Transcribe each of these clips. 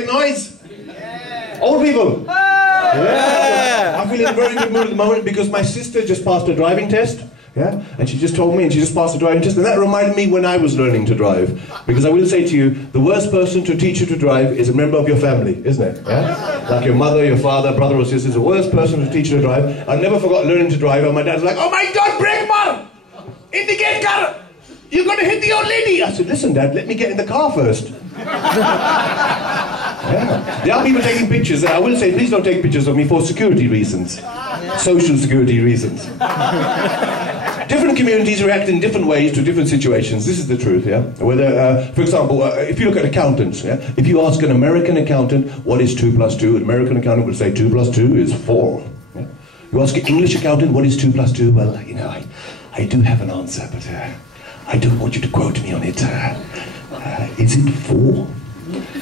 make noise. Old people. Yeah. I'm feeling in a very good mood at the moment because my sister just passed a driving test. Yeah, and she just told me, and she just passed a driving test, and that reminded me when I was learning to drive. Because I will say to you, the worst person to teach you to drive is a member of your family, isn't it? Yeah? Like your mother, your father, brother or sister is the worst person to teach you to drive. I never forgot learning to drive, and my dad was like, "Oh my God, brake mar! Indicate car! You're going to hit the old lady!" I said, "Listen, Dad, let me get in the car first." Yeah. There are people taking pictures, and I will say, please don't take pictures of me for security reasons. Social security reasons. Different communities react in different ways to different situations. This is the truth, yeah? Whether, for example, if you look at accountants, yeah? If you ask an American accountant, what is 2 plus 2? An American accountant would say 2 plus 2 is 4. Yeah? You ask an English accountant, what is 2 plus 2? Well, you know, I do have an answer, but I don't want you to quote me on it. Is it 4?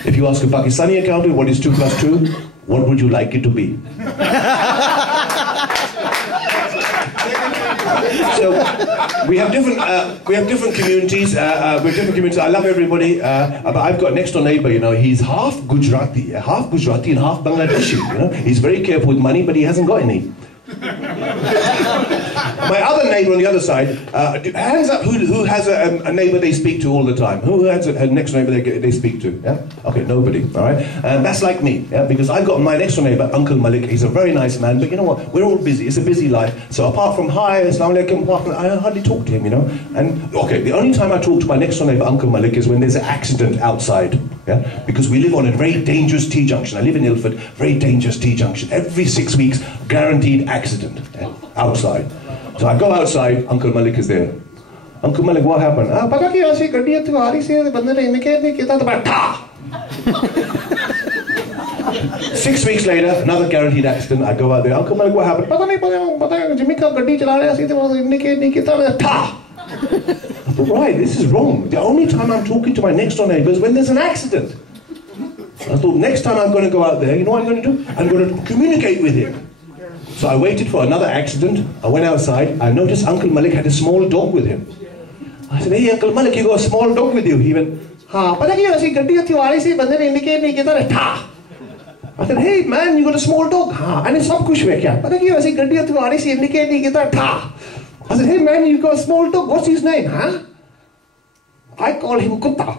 If you ask a Pakistani accountant, what is 2 plus 2? What would you like it to be? So we have different communities. I love everybody, but I've got next door neighbor. You know, he's half Gujarati and half Bangladeshi. You know, he's very careful with money, but he hasn't got any. My other neighbour on the other side, hands up who has a neighbour they speak to all the time? Who has a next door neighbour they speak to? Yeah? Okay, nobody, all right? That's like me, yeah? Because I've got my next door neighbour, Uncle Malik. He's a very nice man, but you know what? We're all busy. It's a busy life. So apart from hi, assalamu alaikum, I hardly talk to him, you know? And, okay, the only time I talk to my next door neighbour, Uncle Malik, is when there's an accident outside, yeah? Because we live on a very dangerous T-junction. I live in Ilford, very dangerous T-junction. Every 6 weeks, guaranteed accident, yeah? Outside. So I go outside, Uncle Malik is there. Uncle Malik, what happened? Pata ki aisi gaddi ithe aa rahi si bande ne indicate nahi kita to ta. 6 weeks later, another guaranteed accident. I go out there. Uncle Malik, what happened? Pata nahi Jimmy ka gaddi chala raha si to indicate nahi kita ta. I thought, right, this is wrong. The only time I'm talking to my next door neighbour is when there's an accident. I thought, next time I'm going to go out there, you know what I'm going to do? I'm going to communicate with him. So I waited for another accident. I went outside. I noticed Uncle Malik had a small dog with him. I said, "Hey, Uncle Malik, you got a small dog with you?" He went, "Ha, pata ki aisi gaddi uthi wali si bande ne indicate nahi kita ta." I said, "Hey man, you got a small dog?" "Ha, and sab kuch hai kya? Pata ki aisi gaddi uthi wali si indicate nahi kita ta." I said, "Hey man, you got a small dog. What's his name, huh?" I call him Kutta.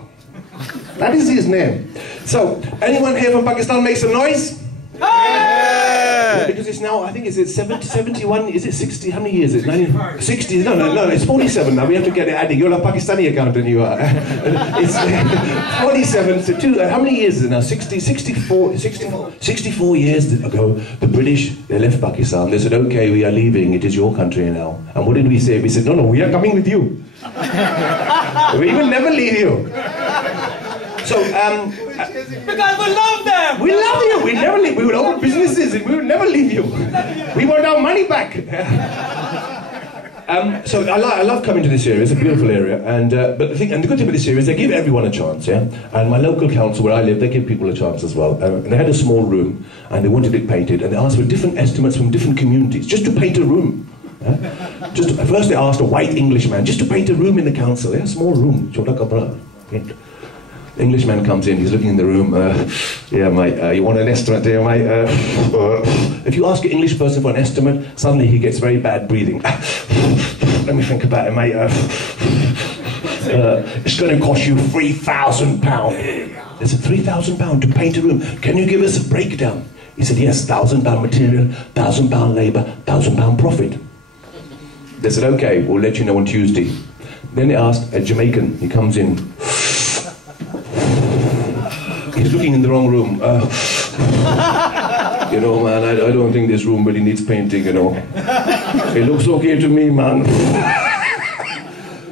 That is his name. So, anyone here from Pakistan make some noise? Yeah, because it's now, I think, is it 71, is it 60, how many years is it? 60, no, it's 47 now, we have to get it adding. You're a Pakistani accountant, you are. It's 47, so how many years is it now? 64 years ago, the British, they left Pakistan. They said, "Okay, we are leaving, it is your country now." And what did we say? We said, no, we are coming with you. We will never leave you. So, because we love them! We love you! We never leave. We will open businesses and we will never leave you. We want our money back. So I love coming to this area. It's a beautiful area. And but the good thing about this area is they give everyone a chance, yeah? And my local council where I live, they give people a chance as well. And they had a small room and they wanted it painted and they asked for different estimates from different communities just to paint a room. Yeah? First they asked a white Englishman just to paint a room in the council. Yeah? Small room. Chota kapra. Englishman comes in, he's looking in the room, yeah mate, you want an estimate there mate? If you ask an English person for an estimate, suddenly he gets very bad breathing. Let me think about it mate. It's going to cost you £3,000. They said, £3,000 to paint a room, can you give us a breakdown? He said, yes, £1,000 material, £1,000 labour, £1,000 profit. They said, okay, we'll let you know on Tuesday. Then they asked a Jamaican, he comes in, he's looking in the wrong room. You know, man, I don't think this room really needs painting, you know. It looks okay to me, man.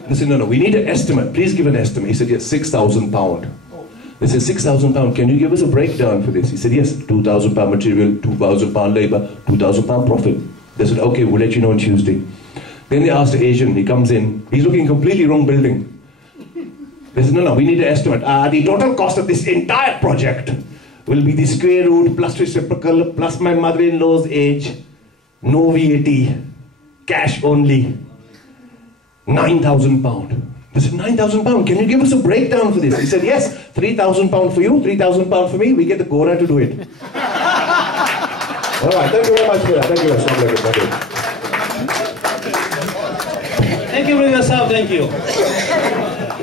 They said, no, we need an estimate. Please give an estimate. He said, yes, £6,000. They said, £6,000, can you give us a breakdown for this? He said, yes, £2,000 material, £2,000 labour, £2,000 profit. They said, okay, we'll let you know on Tuesday. Then they asked the Asian, he comes in, he's looking completely wrong building. They said, no, we need an estimate. The total cost of this entire project will be the square root plus reciprocal plus my mother-in-law's age, no VAT, cash only, £9,000. I said, £9,000. Can you give us a breakdown for this? He said, yes, £3,000 for you, £3,000 for me. We get the Gora to do it. All right, thank you very much for that. Thank you. Thank you, Mirza Sahab. Thank you.